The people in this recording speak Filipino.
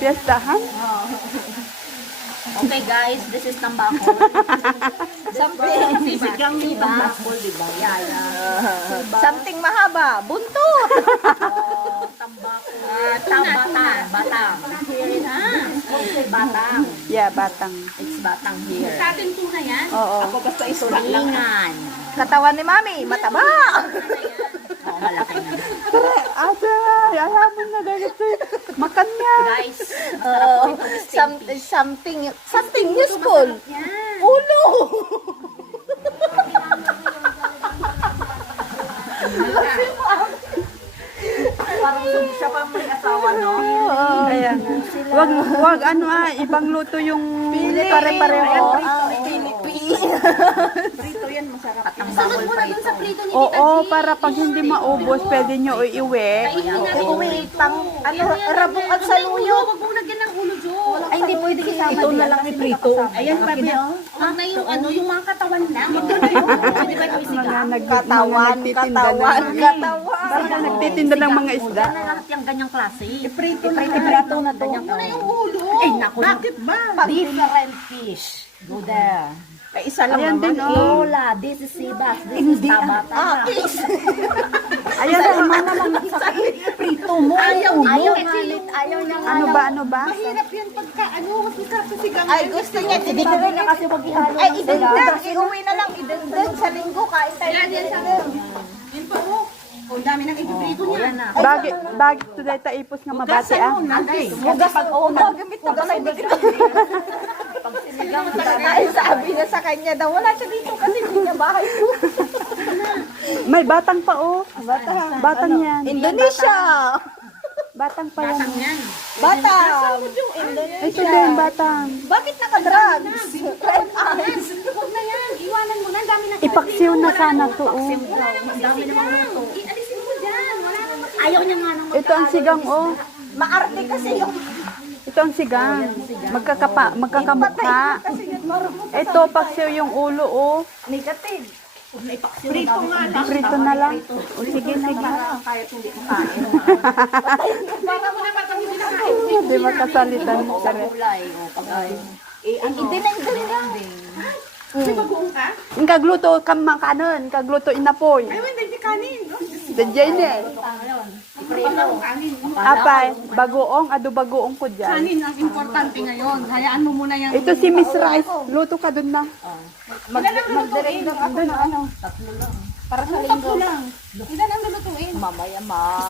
Piestahan? Okay guys, this is tambako. Something. Sigang tambako, diba? Yeah. Something mahaba. Buntot. Tambako. Batang. Here it is. Okay, batang. Yeah, batang. It's batang here. Sa atin po na yan. Oo. Ako basta isulat lang. Tulingan. Katawan ni Mami, mataba. Oo, malaki na. Tara, ate, ayaw mo na dahil makan niya. Guys, sarap po itong Something useful. Ulo. Parang siya pa may asawa, no? Kaya, wag ano ibang luto yung Pare-pareho. Prito yan, masarap. At ang Sunod bawal mo na dun prito. sa prito ni Oo, para pag hindi maubos, pwede nyo iuwi. Uuwi, rabong at saluyot. Huwag mong lagyan ng ulo, Jo. Ay, hindi pwede kasama. Ito na lang iprito. Ayan, papi, oh. Huwag na yung ano, yung mga katawan lang. Pwede ba yung isda? Katawan. Baka nagtitinda ng mga isda. Yan na lahat yung ganyang klase. Iprito na to. Muna yung ulo. Ay, naku. Bakit ba? Different fish. Go there. Ay, isa lang Ayan naman. din, oh. Lola, this is sibas. This is tabata. Ayan, Prito mo. Ayaw niya. ano ba? Mahirap yan pagka, ano, masarap sa sigang. Ay, gusto niya. Hindi ka rin niya kasi wag ihalo. Ay, idendeng. Iuwi na lang. Idendeng sa linggo. Kain tayo. Yun pa, oh. Ang dami ng ipiprito niya. Yan na. Bagi today taipos nga mabati Hugas pag una. Gamit na galay. Ay, sabi na sa kanya daw. Wala siya dito kasi hindi niya bahay po. May batang pa Batang yan. Indonesia. Batang pa yan. Yan. Bata. Ito din, batang. Bakit naka-drugs? Red eyes. Huwag na yan. Iwanan mo na. Ang dami ng Ipaksiw na sana to. Ang dami namang luto. Ialisin mo dyan. Wala naman. Ayaw niya nga nang Ito ang sigang, Maarte kasi yung Ito ang sigang. Magkakamukha. kasi yung marunong Ito, paksiw yung ulo, negative. Prito nga lang. Prito na lang. O, sige. kahit hindi ko kain. Para mo na pag hindi nakain. Hindi makasalitan. Kulay. O, pag Hindi na yung galing. May bagoong ka? Yung kagluto, kamakanon. Kagluto inapoy. Ay, hindi kanin. Dadyan eh. Kanin. Apay, bagoong, bagoong ko dyan. Kanin ang importante ngayon. Hayaan mo muna yan. Ito si Miss Rice. Luto ka dun na. Mag-direct lang ako. Dun, ano. Para sa Tatlo lang. Ilan ang lulutuin? mamaya